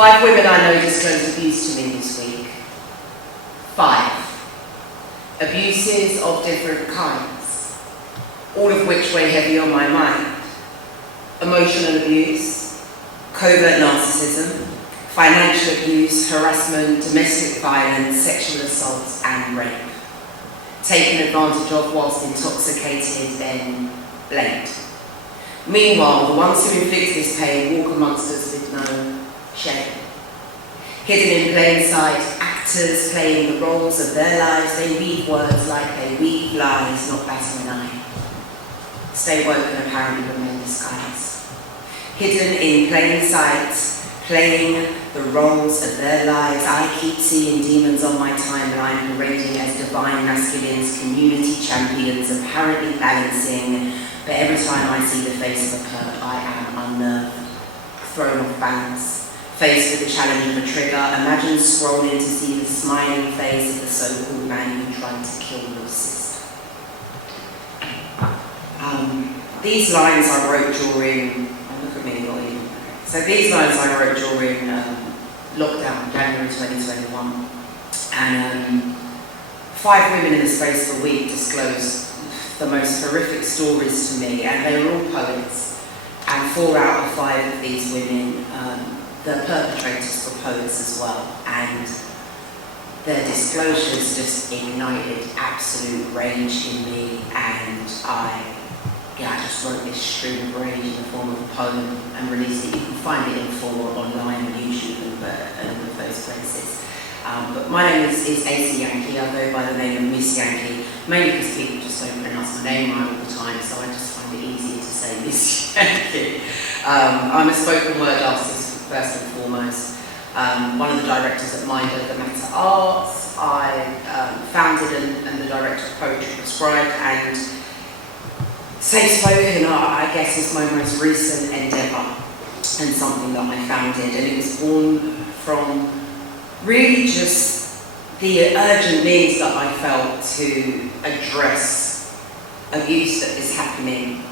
5 women I know disclosed abuse to me this week. 5. Abuses of different kinds, all of which weigh heavy on my mind. Emotional abuse, covert narcissism, financial abuse, harassment, domestic violence, sexual assaults and rape. Taken advantage of whilst intoxicated, then blamed. Meanwhile, the ones who inflict this pain walk amongst us with no shame. Hidden in plain sight, actors playing the roles of their lives, they weave words like they weave lies, not batting an eye. Stay woke and apparently remain disguised. Hidden in plain sight, playing the roles of their lives, I keep seeing demons on my timeline parading as divine masculines, community champions, apparently balancing, but every time I see the face of a perp, I am unnerved, thrown off balance. Faced with the challenge of a trigger, imagine scrolling to see the smiling face of the so-called man who tried to kill your sister. These lines I wrote during, look at me, not even. So these lines I wrote during lockdown, January 2021. And 5 women in the space of a week disclosed the most horrific stories to me, and they were all poets. And 4 out of 5 of these women, the perpetrators were poets as well, and their disclosures just ignited absolute rage in me, and I just wrote this stream of rage in the form of a poem and released it. You can find it in full online on YouTube and all of those places. But my name is AC Yankey. I go by the name of Miss Yankey, mainly because people just don't pronounce my name right all the time, so I just find it easier to say Miss Yankey. I'm a spoken word artist first and foremost. One of the directors at Mind Over Matter Arts. I founded and the director of Poetry Prescribed, and Safe Spoken, I guess, is my most recent endeavour and something that I founded, and it was born from really just the urgent need that I felt to address abuse that is happening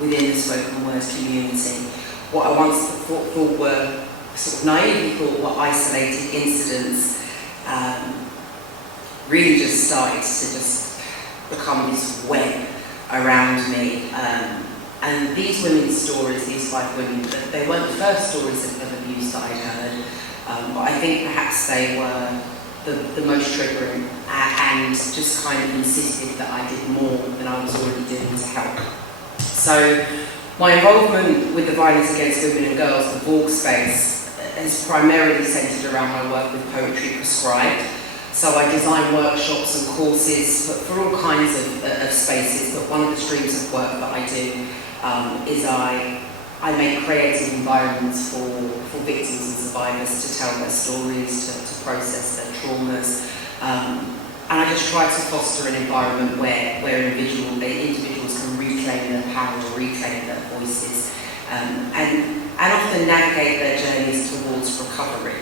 within the spoken word community. What I once thought were sort of naively thought were isolated incidents really just started to just become this web around me. And these women's stories, these 5 women, they weren't the first stories of abuse that I'd heard, but I think perhaps they were the most triggering and just kind of insisted that I did more than I was already doing to help. So my involvement with the violence against women and girls, the Vogue space, is primarily centred around my work with Poetry Prescribed. So I design workshops and courses for all kinds of spaces, but one of the streams of work that I do is I make creative environments for victims and survivors to tell their stories, to process their traumas. And I just try to foster an environment where individuals can reclaim their power, reclaim their voices, and often navigate their journeys towards recovery.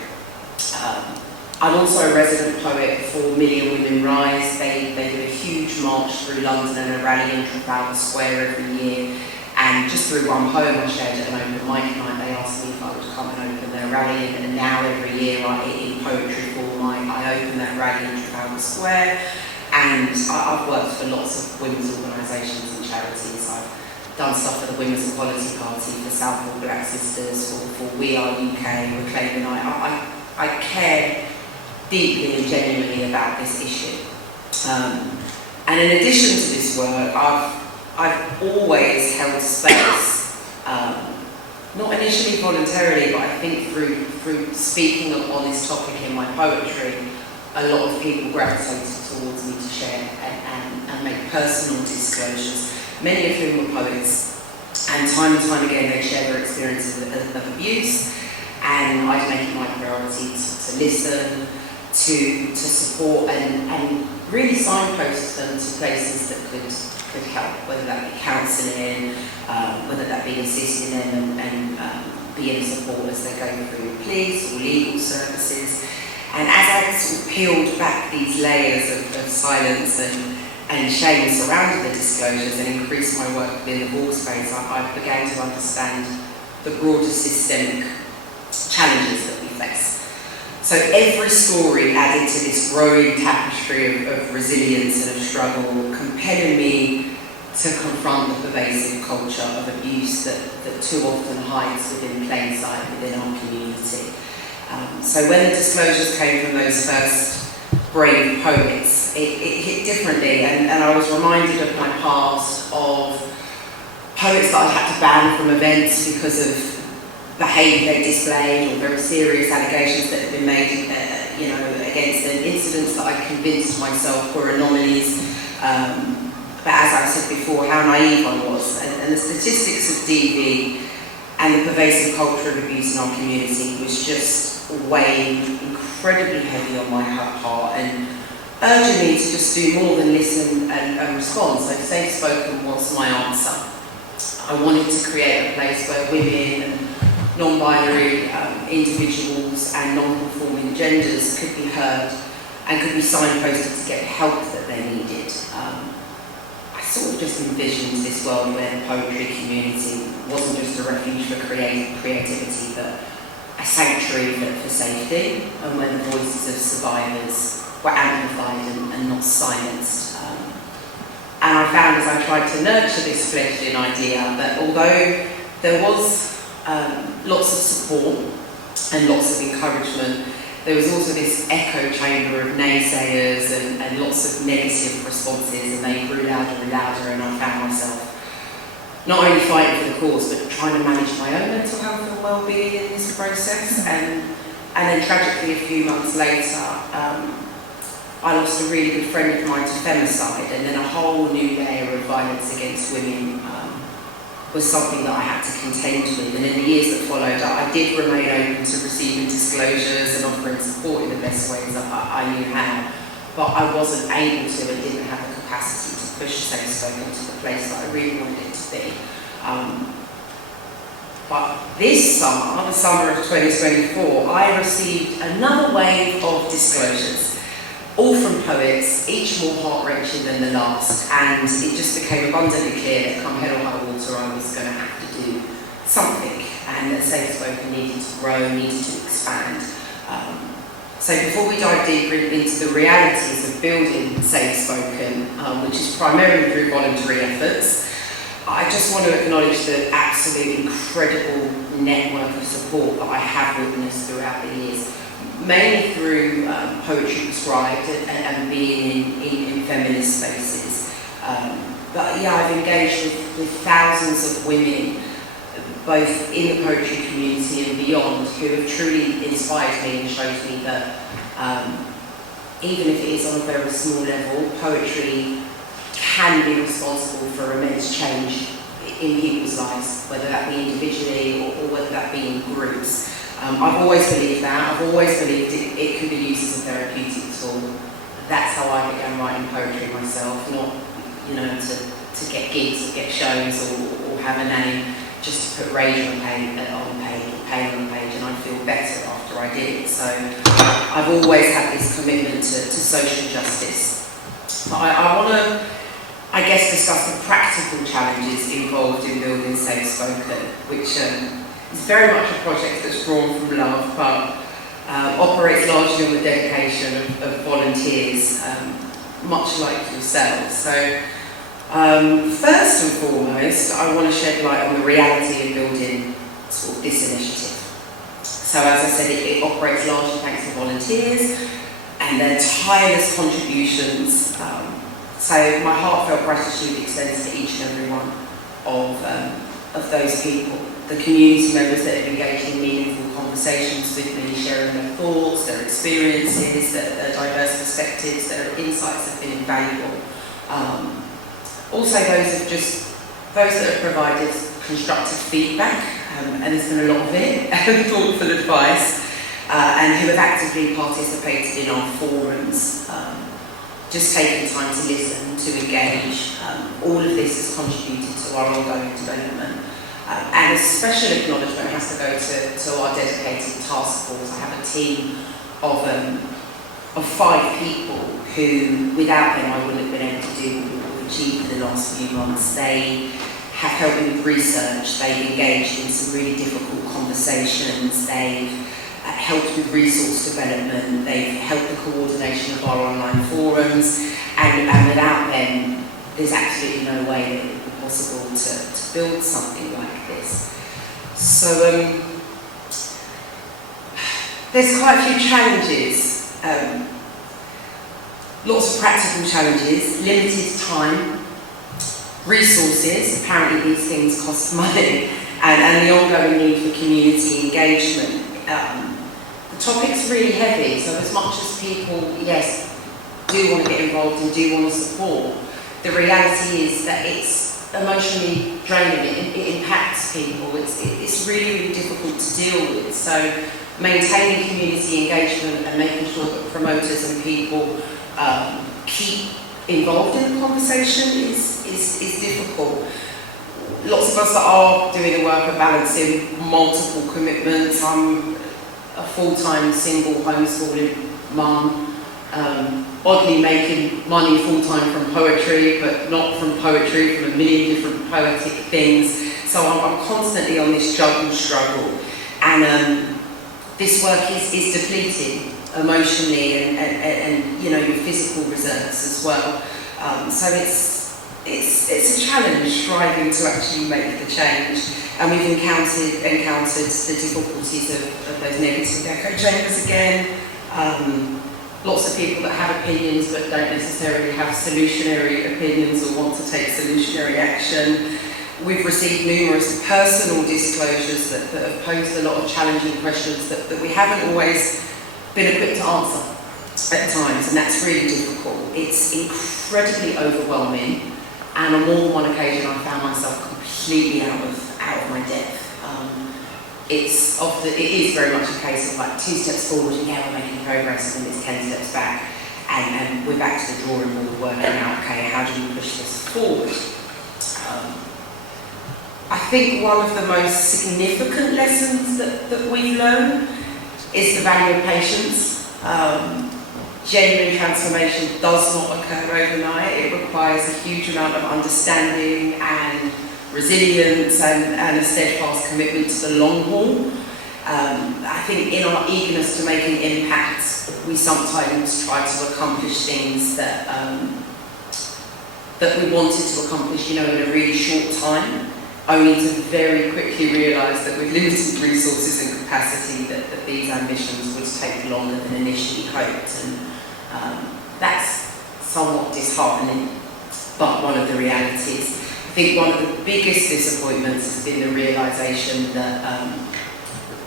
I'm also a resident poet for Million Women Rise. They do a huge march through London and a rally in Trafalgar Square every year. And just through one poem I shared at an open mic night, they asked me if I would come and open their rally. And now every year in poetry form, I open that rally in Trafalgar Square. And I've worked for lots of women's organisations and charities. I've done stuff for the Women's Equality Party, for Southall Black Sisters, for We Are UK, Reclaim the Night. I care deeply and genuinely about this issue. And in addition to this work, I've always held space, not initially voluntarily, but I think through speaking on this topic in my poetry, a lot of people gravitated towards me to share and make personal disclosures, many of whom were poets, and time again they share their experiences of abuse, and I'd make it my priority to listen, to support and really signpost them to places that could help, whether that be counselling, whether that be assisting them and being support as they go through police or legal services. And as I sort of peeled back these layers of silence and shame surrounding the disclosures and increased my work within the Vogue space, I began to understand the broader systemic challenges that we face. So every story added to this growing tapestry of resilience and of struggle, compelling me to confront the pervasive culture of abuse that too often hides within plain sight within our community. So when the disclosures came from those first brave poets, it hit differently, and I was reminded of my past, of poets that I had to ban from events because of behaviour they displayed, or very serious allegations that had been made against them, incidents that I convinced myself were anomalies. But as I said before, how naive I was, and the statistics of DV and the pervasive culture of abuse in our community was just weighing incredibly heavy on my heart and urging me to just do more than listen and respond. So Safe Spoken was my answer. I wanted to create a place where women and non-binary individuals and non-conforming genders could be heard and could be signposted to get the help that they needed. I sort of just envisioned this world where the poetry community wasn't just a refuge for creativity, but a sanctuary for safety, and where the voices of survivors were amplified and not silenced. And I found, as I tried to nurture this fledgling idea, that although there was lots of support and lots of encouragement, there was also this echo chamber of naysayers and lots of negative responses, and they grew louder and louder, and I found myself not only fighting for the cause, but trying to manage my own mental health and well-being in this process. And then tragically, a few months later, I lost a really good friend of mine to femicide, and then a whole new layer of violence against women was something that I had to contend with. And in the years that followed, I did remain open to receiving disclosures and offering support in the best ways that I knew how, but I wasn't able to and didn't have the capacity to push Safe Spoken to the place that I really wanted it to be. But this summer, the summer of 2024, I received another wave of disclosures, all from poets, each more heart-wrenching than the last, and it just became abundantly clear that come hell or high water, I was going to have to do something, and that Safe Spoken needed to grow, needed to expand. So before we dive deeper into the realities of building Safe Spoken, which is primarily through voluntary efforts, I just want to acknowledge the absolute incredible network of support that I have witnessed throughout the years, mainly through Poetry Prescribed and being in feminist spaces. But yeah, I've engaged with thousands of women, both in the poetry community and beyond, who have truly inspired me and showed me that even if it is on a very small level, poetry can be responsible for immense change in people's lives, whether that be individually or whether that be in groups. I've always believed that. I've always believed it could be used as a therapeutic tool. That's how I began writing poetry myself, not to get gigs or get shows or have a name, just to put rage on pain on the page, and I'd feel better after I did it. So I've always had this commitment to social justice. But I want to, I guess, discuss the practical challenges involved in building Safe Spoken, which it's very much a project that's drawn from love, but operates largely on the dedication of volunteers, much like yourselves. So, first and foremost, I want to shed light on the reality of building sort of this initiative. So, as I said, it operates largely thanks to volunteers and their tireless contributions. So, my heartfelt gratitude extends to each and every one of those people. The community members that have engaged in meaningful conversations with me, sharing their thoughts, their experiences, their diverse perspectives, their insights have been invaluable. Also those that have provided constructive feedback, and there's been a lot of it, and thoughtful advice, and who have actively participated in our forums, just taking time to listen, to engage. All of this has contributed to our ongoing development. And a special acknowledgement has to go to our dedicated task force. I have a team of 5 people who, without them, I wouldn't have been able to do what we've achieved in the last few months. They have helped me with research, they've engaged in some really difficult conversations, they've helped with resource development, they've helped the coordination of our online forums, and without them, there's absolutely no way that it would be possible to build something like this. So there's quite a few challenges, lots of practical challenges, limited time, resources, apparently these things cost money, and the ongoing need for community engagement. The topic's really heavy, so as much as people, yes, do want to get involved and do want to support, the reality is that it's emotionally draining, it impacts people, it's really, really difficult to deal with. So maintaining community engagement and making sure that promoters and people keep involved in the conversation is difficult. Lots of us that are doing the work are balancing multiple commitments. I'm a full-time single homeschooling mum, oddly making money full-time from poetry, but not from poetry, from a million different poetic things. So I'm constantly on this juggle struggle, and this work is depleting emotionally and you know, your physical reserves as well. So it's a challenge striving to actually make the change, and we've encountered the difficulties of those negative echo chambers again. Lots of people that have opinions but don't necessarily have solutionary opinions or want to take solutionary action. We've received numerous personal disclosures that have posed a lot of challenging questions that we haven't always been equipped to answer at times, and that's really difficult. It's incredibly overwhelming, and on more than one occasion I found myself completely out of my depth. It is very much a case of like 2 steps forward and yeah, we're making progress, and then it's 10 steps back, and we're back to the drawing board working out, okay, how do we push this forward? I think one of the most significant lessons that we've learned is the value of patience. Genuine transformation does not occur overnight. It requires a huge amount of understanding and resilience and a steadfast commitment to the long haul. I think in our eagerness to make an impact, we sometimes try to accomplish things that we wanted to accomplish, you know, in a really short time, only to very quickly realise that with limited resources and capacity that these ambitions would take longer than initially hoped. And that's somewhat disheartening, but one of the realities. I think one of the biggest disappointments has been the realisation that,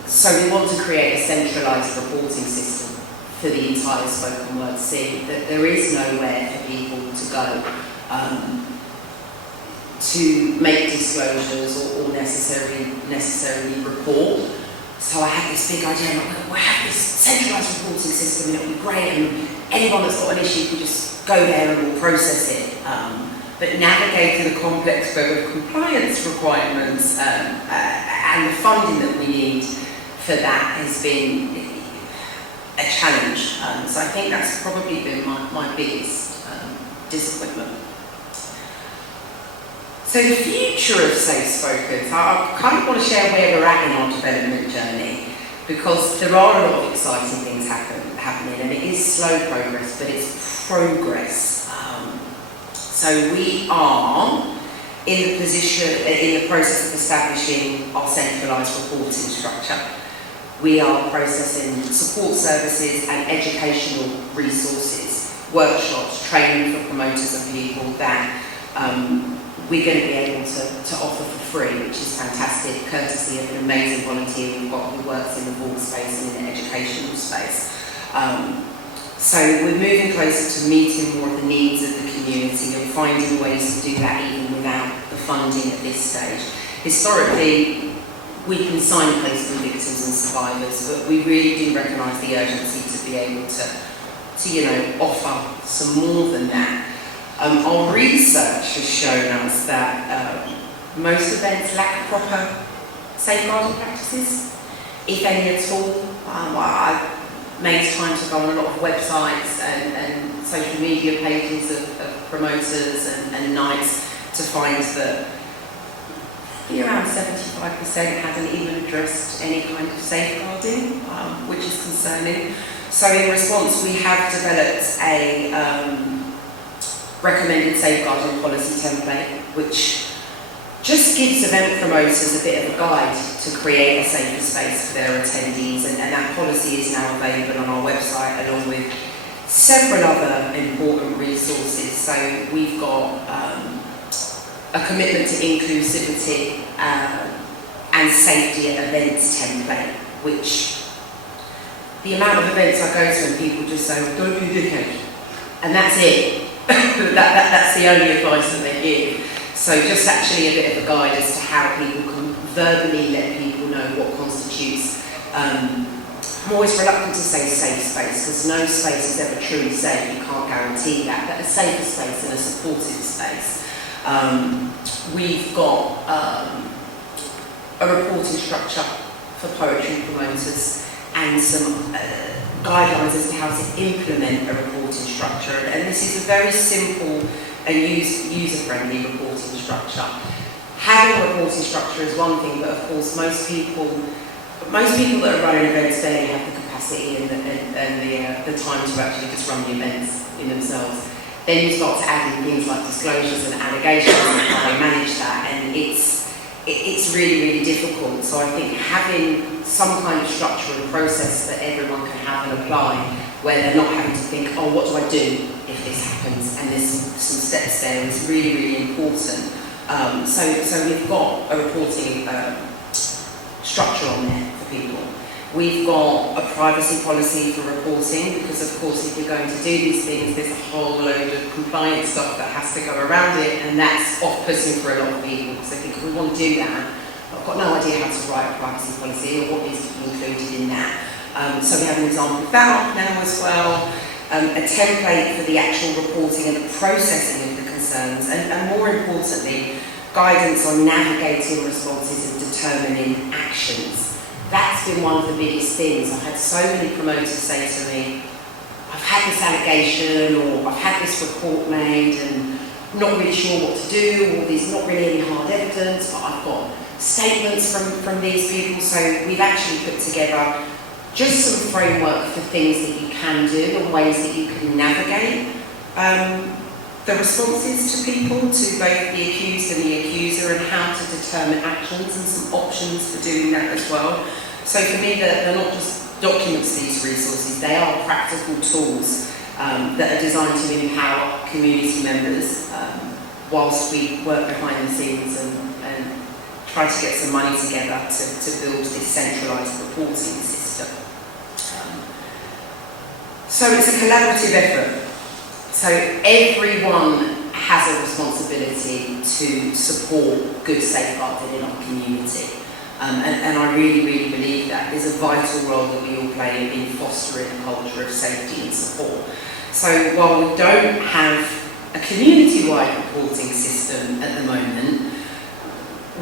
so we want to create a centralised reporting system for the entire spoken word scene, that there is nowhere for people to go to make disclosures or necessarily report. So I had this big idea, we'll have this centralised reporting system and it'll be great, and anyone that's got an issue can just go there and we'll process it. But navigating the complex web of compliance requirements and the funding that we need for that has been a challenge. So I think that's probably been my biggest disappointment. So the future of Safe Spoken, so I kind of want to share where we're at in our development journey, because there are a lot of exciting things happening, and it is slow progress, but it's progress. So we are in the process of establishing our centralised reporting structure. We are processing support services and educational resources, workshops, training for promoters and people that we're going to be able to offer for free, which is fantastic, courtesy of an amazing volunteer we've got who works in the board space and in the educational space. So we're moving closer to meeting more of the needs of the community and finding ways to do that even without the funding at this stage. Historically, we can signpost the victims and survivors, but we really do recognise the urgency to be able to offer some more than that. Our research has shown us that most events lack proper safeguarding practices, if any at all. I made time to go on a lot of websites and social media pages of promoters and nights to find that roughly around 75% hadn't even addressed any kind of safeguarding, which is concerning. So in response, we have developed a recommended safeguarding policy template, which just gives event promoters a bit of a guide to create a safer space for their attendees, and that policy is now available on our website along with several other important resources. So we've got a commitment to inclusivity and safety at events template, which the amount of events I go to and people just say, don't be a dickhead, and that's it. That's the only advice that they give. So just actually a bit of a guide as to how people can verbally let people know what constitutes. I'm always reluctant to say safe space, because no space is ever truly safe, you can't guarantee that, but a safer space and a supportive space. We've got a reporting structure for poetry promoters and some guidelines as to how to implement a reporting structure, and this is a very simple and user-friendly reporting structure. Having a reporting structure is one thing, but of course most people that are running events barely have the capacity and the time to actually just run the events in themselves. Then you start to add in things like disclosures and allegations and how they manage that, and it's really, really difficult. So I think having some kind of structure and process that everyone can have and apply, where they're not having to think, oh, what do I do if this happens? And there's some steps there, is really, really important. So we've got a reporting structure on there for people. We've got a privacy policy for reporting, because of course if you're going to do these things, there's a whole load of compliance stuff that has to go around it, and that's off-putting for a lot of people, because they think, if we want to do that, I've got no idea how to write a privacy policy or what needs to be included in that. So we have an example of that now as well, a template for the actual reporting and the processing of the concerns, and more importantly, guidance on navigating responses and determining actions. That's been one of the biggest things. I've had so many promoters say to me, I've had this allegation, or I've had this report made and I'm not really sure what to do, or there's not really any hard evidence, but I've got statements from these people. So we've actually put together just some framework for things that you can do and ways that you can navigate the responses to people, to both the accused and the accuser, and how to determine actions and some options for doing that as well. So for me, they're not just documents, these resources, they are practical tools that are designed to empower community members whilst we work behind the scenes and try to get some money together to build this centralised reporting system. So it's a collaborative effort. So everyone has a responsibility to support good safeguarding in our community. And I really, really believe that there's a vital role that we all play in fostering a culture of safety and support. So while we don't have a community-wide reporting system at the moment,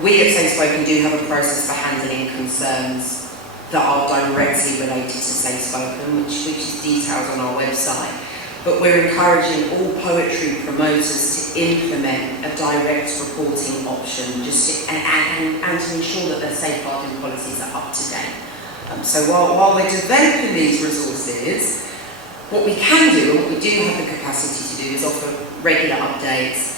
we at Safe Spoken do have a process for handling concerns that are directly related to Safe Spoken, which is detailed on our website. But we're encouraging all poetry promoters to implement a direct reporting option, and to ensure that their safeguarding policies are up to date. So while we're developing these resources, what we can do, and what we do have the capacity to do, is offer regular updates.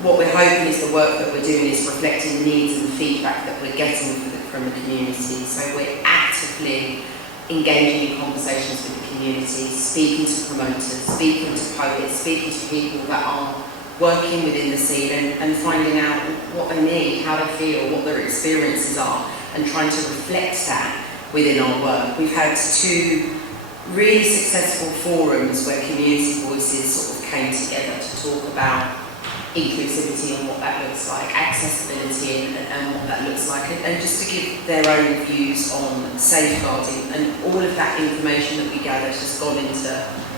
What we're hoping is the work that we're doing is reflecting the needs and the feedback that we're getting from the community. So we're actively engaging in conversations with the community, speaking to promoters, speaking to poets, speaking to people that are working within the scene, and finding out what they need, how they feel, what their experiences are, and trying to reflect that within our work. We've had 2 really successful forums where community voices sort of came together to talk about inclusivity and what that looks like, accessibility and what that looks like, and just to give their own views on safeguarding, and all of that information that we gathered has gone into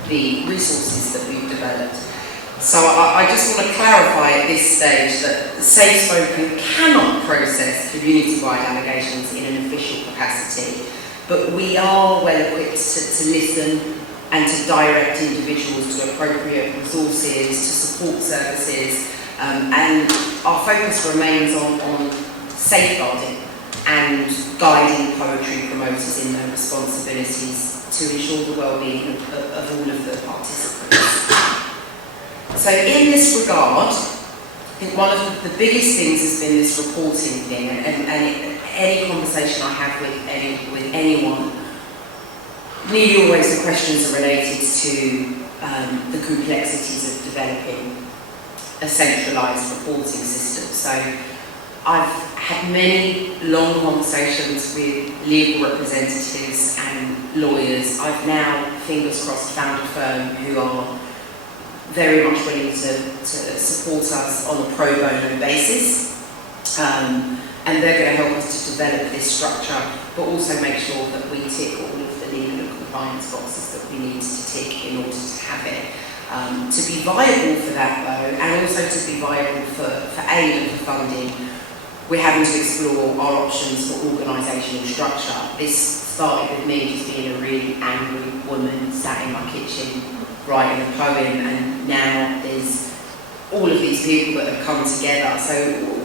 the resources that we've developed. So I just want to clarify at this stage that Safe Spoken cannot process community-wide allegations in an official capacity, but we are well equipped to listen and to direct individuals to appropriate resources, to support services, and our focus remains on safeguarding and guiding poetry promoters in their responsibilities to ensure the well-being of all of the participants. So in this regard, I think one of the biggest things has been this reporting thing, and any conversation I have with anyone, nearly always the questions are related to the complexities of developing a centralised reporting system. So I've had many long conversations with legal representatives and lawyers. I've now, fingers crossed, found a firm who are very much willing to support us on a pro bono basis. And they're going to help us to develop this structure, but also make sure that we tick all of the legal and compliance boxes that we need to tick in order to have it. To be viable for that though, and also to be viable for aid and for funding, we're having to explore our options for organisational structure. This started with me just being a really angry woman sat in my kitchen writing a poem, and now there's all of these people that have come together. So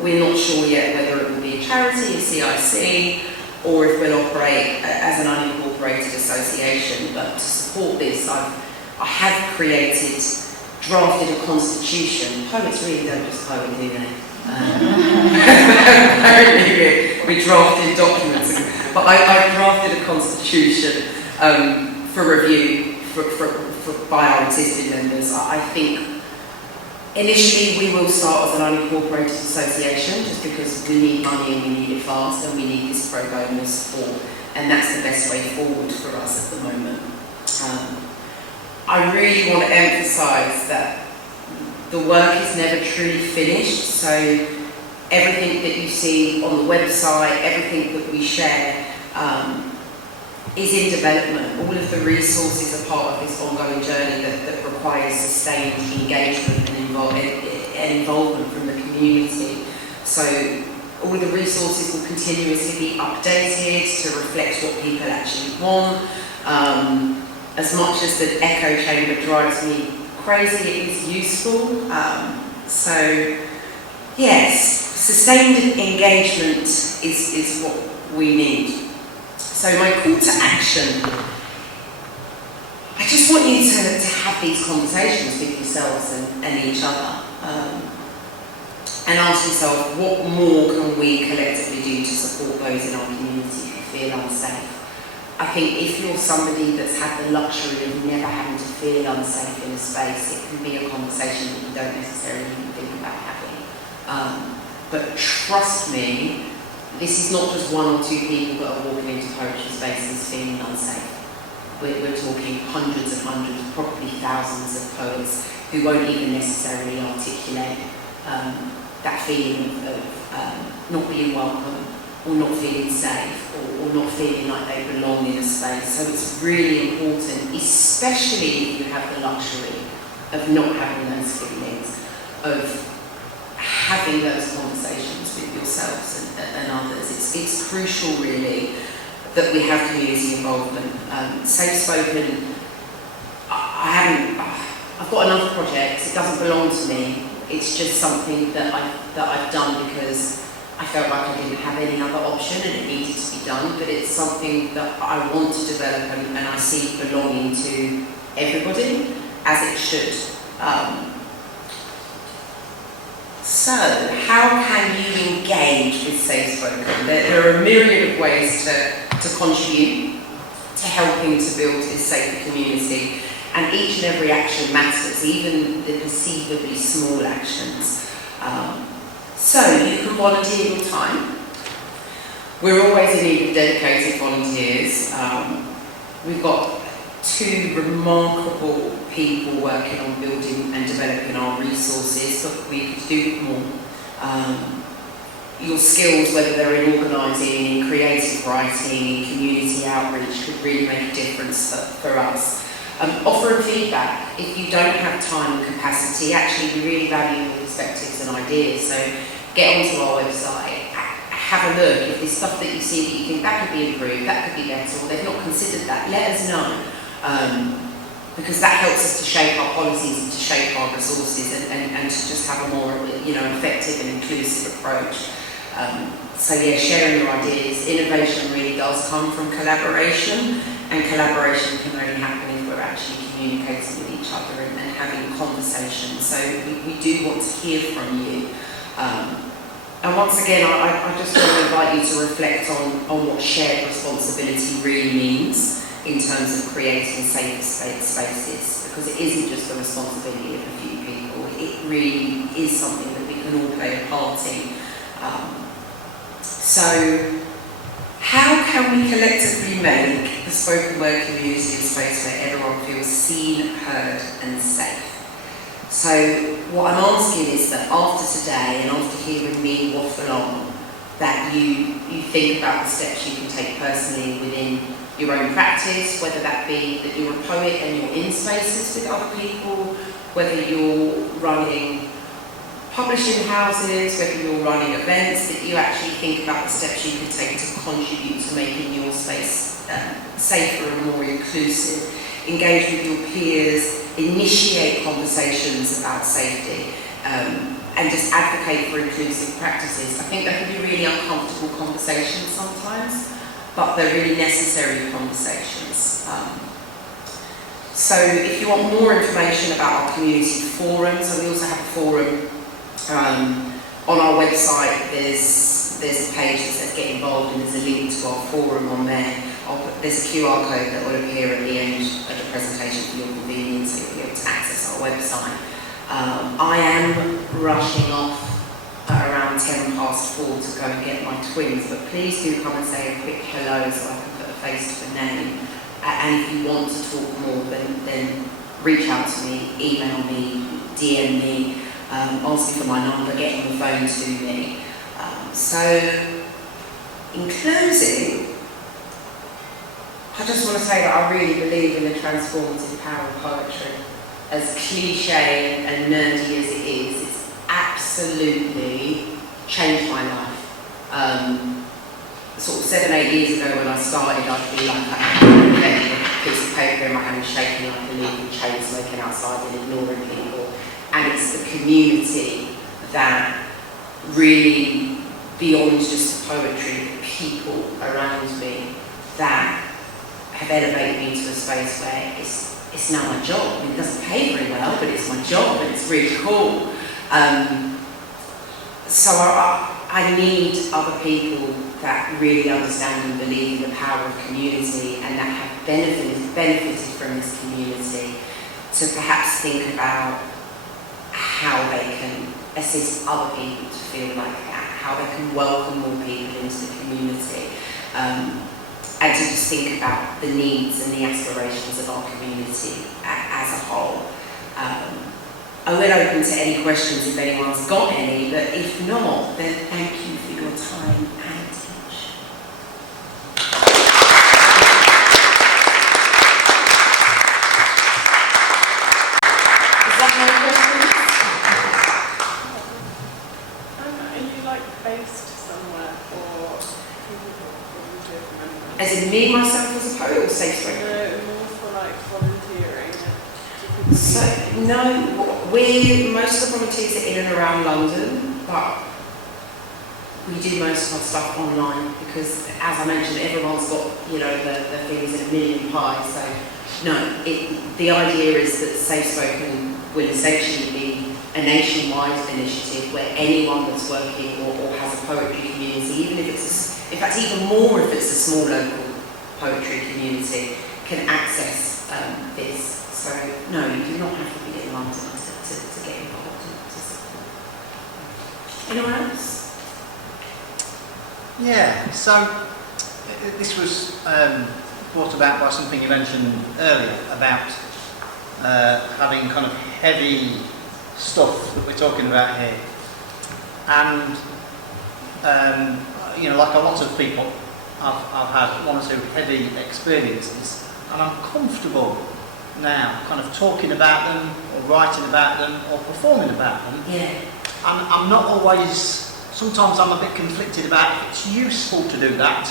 we're not sure yet whether it will be a charity, a CIC, or if we'll operate as an unincorporated association. But to support this, I have drafted a constitution. Poets really don't just poet, do they? Apparently we drafted documents, but I've drafted a constitution for review by our existing members. I think initially we will start as an unincorporated association just because we need money and we need it fast and we need this pro bono support, and that's the best way forward for us at the moment. I really want to emphasise that the work is never truly finished, so everything that you see on the website, everything that we share is in development. All of the resources are part of this ongoing journey that requires sustained engagement and involvement from the community. So all of the resources will continuously be updated to reflect what people actually want. As much as the echo chamber drives me crazy, it is useful. So yes, sustained engagement is what we need. So my call to action, I just want you to have these conversations with yourselves and each other, and ask yourself, what more can we collectively do to support those in our community who feel unsafe? I think if you're somebody that's had the luxury of never having to feel unsafe in a space, it can be a conversation that you don't necessarily even think about having. But trust me, this is not just one or two people that are walking into poetry spaces feeling unsafe. We're talking hundreds and hundreds, probably thousands of poets who won't even necessarily articulate that feeling of not being welcome, or not feeling safe, or not feeling like they belong in a space. So it's really important, especially if you have the luxury of not having those feelings, of having those conversations with yourselves and others. It's crucial, really, that we have community involvement. Safe Spoken, I've got another project. It doesn't belong to me. It's just something that I've done because I felt like I didn't have any other option and it needed to be done, but it's something that I want to develop and I see belonging to everybody, as it should. So, how can you engage with Safe Spoken? There are a myriad of ways to contribute to helping to build this safer community, and each and every action matters, even the perceivably small actions. So you can volunteer your time. We're always in need of dedicated volunteers. We've got two remarkable people working on building and developing our resources, but we could do more. Your skills, whether they're in organising, in creative writing, in community outreach, could really make a difference for us. Offering feedback. If you don't have time and capacity, actually we really value your perspectives and ideas, so get onto our website, have a look. If there's stuff that you see that you think that could be improved, that could be better, or they've not considered that, let us know. because that helps us to shape our policies and to shape our resources and to just have a more, effective and inclusive approach. So yeah, sharing your ideas. Innovation really does come from collaboration, and collaboration can only happen if we're actually communicating with each other and having conversations. So we do want to hear from you. And once again, I just want to invite you to reflect on what shared responsibility really means in terms of creating safer spaces, because it isn't just the responsibility of a few people. It really is something that we can all play a part in. So, how can we collectively make the spoken word community a space where everyone feels seen, heard and safe? So what I'm asking is that after today and after hearing me waffle on, that you think about the steps you can take personally within your own practice, whether that be that you're a poet and you're in spaces with other people, whether you're running publishing houses, whether you're running events, that you actually think about the steps you can take to contribute to making your space safer and more inclusive. Engage with your peers, initiate conversations about safety, and just advocate for inclusive practices. I think they can be really uncomfortable conversations sometimes, but they're really necessary conversations. So if you want more information about our community forums, and we also have a forum on our website, there's a page that says get involved, and there's a link to our forum on there. There's a QR code that will appear at the end of the presentation for your convenience, so you'll be able to access our website. I am rushing off at around 4:10 to go and get my twins, but please do come and say a quick hello so I can put a face to the name. And if you want to talk more, then reach out to me, email me, DM me, ask me for my number, get on the phone to me. So, in closing, I just want to say that I really believe in the transformative power of poetry. As cliche and nerdy as it is, it's absolutely changed my life. Sort of 7-8 years ago when I started, I'd be like, I had a piece of paper in my hand shaking like a leaf and chain smoking outside and ignoring people. And it's the community that really, beyond just the poetry, the people around me that have elevated me to a space where it's now my job. I mean, it doesn't pay very well, but it's my job and it's really cool. So I need other people that really understand and believe in the power of community and that have benefited from this community to perhaps think about how they can assist other people to feel like that, how they can welcome more people into the community, and to just think about the needs and the aspirations of our community as a whole. I will open to any questions if anyone's got any, but if not, then thank you for your time and attention. Is that no questions? Are you based somewhere, or people volunteer from anywhere? As in me, myself as a poet, or safe spoken? No, more for volunteering. So, no, most of the volunteers are in and around London, but we do most of our stuff online because, as I mentioned, everyone's got, the things in a million pies. So, no, the idea is that Safe Spoken will essentially be a nationwide initiative where anyone that's working or has a poetry community, even if it's, in fact, even more if it's a small local poetry community, can access this. So, no, you do not have to be in London to get involved and to support. Anyone else? Yeah, so this was brought about by something you mentioned earlier about having kind of heavy stuff that we're talking about here. And, like a lot of people, I've had one or two heavy experiences, and I'm comfortable now kind of talking about them or writing about them or performing about them. Yeah. I'm not always, sometimes I'm a bit conflicted about if it's useful to do that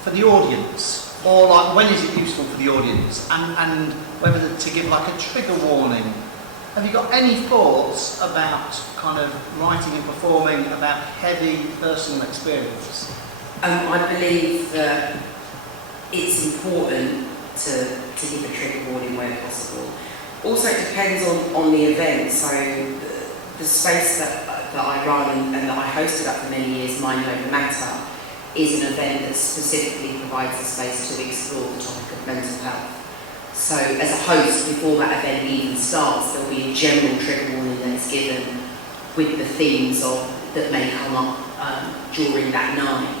for the audience, or like when is it useful for the audience, and whether to give like a trigger warning. Have you got any thoughts about kind of writing and performing about heavy personal experience? I believe that it's important to give a trigger warning where possible. Also, it depends on the event. So the space that I run and that I hosted up for many years, Mind Over Matter, is an event that specifically provides a space to explore the topic of mental health. So as a host, before that event even starts, there'll be a general trigger warning that's given with the themes that may come up during that night.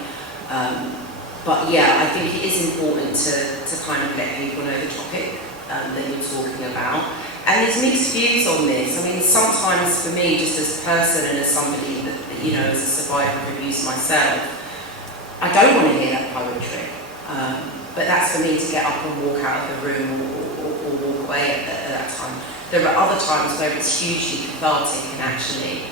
But yeah, I think it is important to kind of let people know the topic that you're talking about. And there's mixed views on this. I mean, sometimes for me, just as a person and as somebody that, you know, as a survivor of abuse myself, I don't want to hear that poetry. But that's for me to get up and walk out of the room or walk away at that time. There are other times where it's hugely cathartic and actually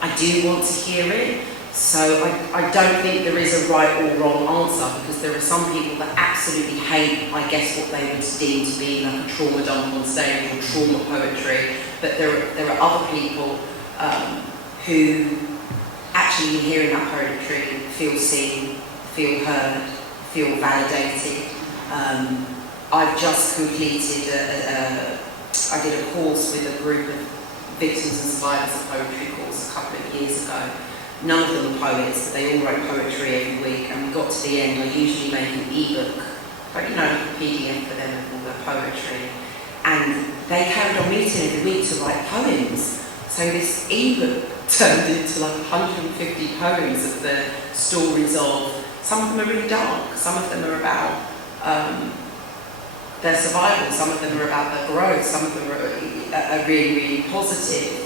I do want to hear it. So I don't think there is a right or wrong answer, because there are some people that absolutely hate, I guess, what they would deem to be like a trauma dump on stage or trauma poetry. But there are other people who actually, hearing that poetry, feel seen, feel heard, feel validated. I've just completed I did a course with a group of victims and survivors of poetry course a couple of years ago. None of them are poets, but they all wrote poetry every week, and we got to the end. I usually make an ebook, but you know, like a PDF for them of all their poetry. And they carried on meeting every week to write poems. So this ebook turned into like 150 poems of the stories of, some of them are really dark, some of them are about their survival, some of them are about their growth, some of them are really, really positive.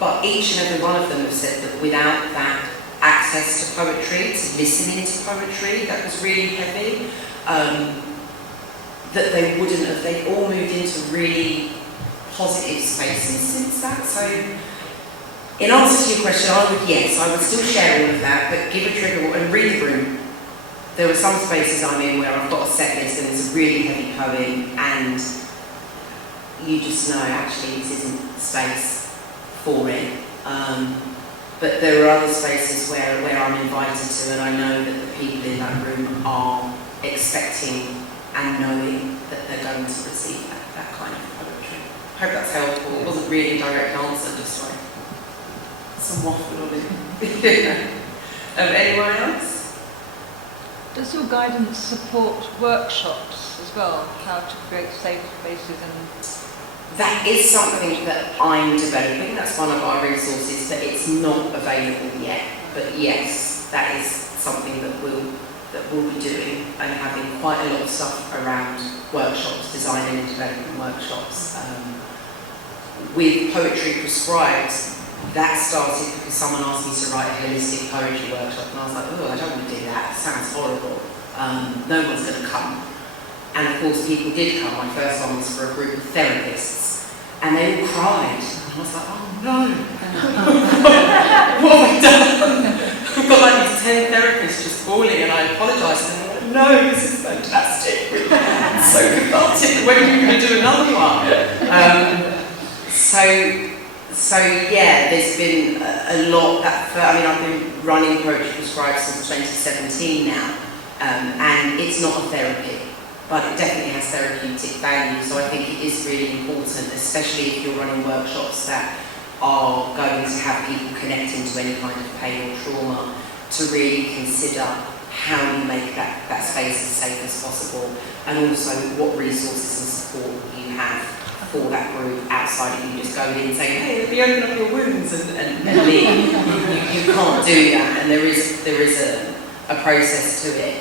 But each and every one of them have said that without that access to poetry, to listening to poetry, that was really heavy, that they wouldn't have, they all moved into really positive spaces since that. So in answer to your question, I would still share all of that, but give a trigger and read the room. There are some spaces I'm in where I've got a set list and it's a really heavy poem, and you just know actually this isn't space for it. But there are other spaces where I'm invited to, and I know that the people in that room are expecting and knowing that they're going to receive that kind of poetry. I hope that's helpful. It wasn't really a direct answer, just like some waffle on it. Anyone else? Does your guidance support workshops as well? How to create safe spaces and... That is something that I'm developing. That's one of our resources, but it's not available yet. But yes, that is something that we'll be doing, and having quite a lot of stuff around workshops, designing and developing workshops. With Poetry Prescribed, that started because someone asked me to write a holistic poetry workshop, and I was like, oh, I don't want to do that. It sounds horrible. No one's going to come. And of course, people did come. My first one was for a group of therapists, and they all cried. And I was like, oh no, what have I done? I've got like 10 therapists just bawling, and I apologised to them. I went, no, this is fantastic. It's so cathartic. When are you going to do another one? So yeah, there's been a lot that. I've been running Poetry Prescribed since 2017 now, and it's not a therapy, but it definitely has therapeutic value. So I think it is really important, especially if you're running workshops that are going to have people connecting to any kind of pain or trauma, to really consider how you make that space as safe as possible, and also what resources and support you have for that group outside of you just going in and saying, hey, let me open up your wounds and leave. You can't do that, and there is a process to it.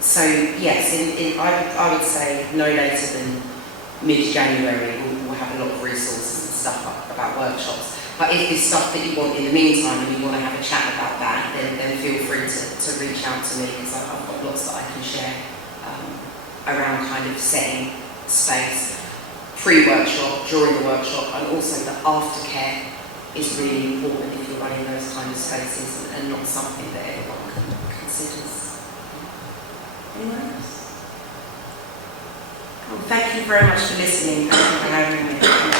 So yes, I would say no later than mid-January we'll have a lot of resources and stuff about workshops. But if there's stuff that you want in the meantime and you want to have a chat about that, then feel free to reach out to me, because I've got lots that I can share around kind of setting space, pre-workshop, during the workshop, and also the aftercare is really important if you're running those kind of spaces, and not something that everyone considers. Anyone else? Well, thank you very much for listening. Thank you for having me.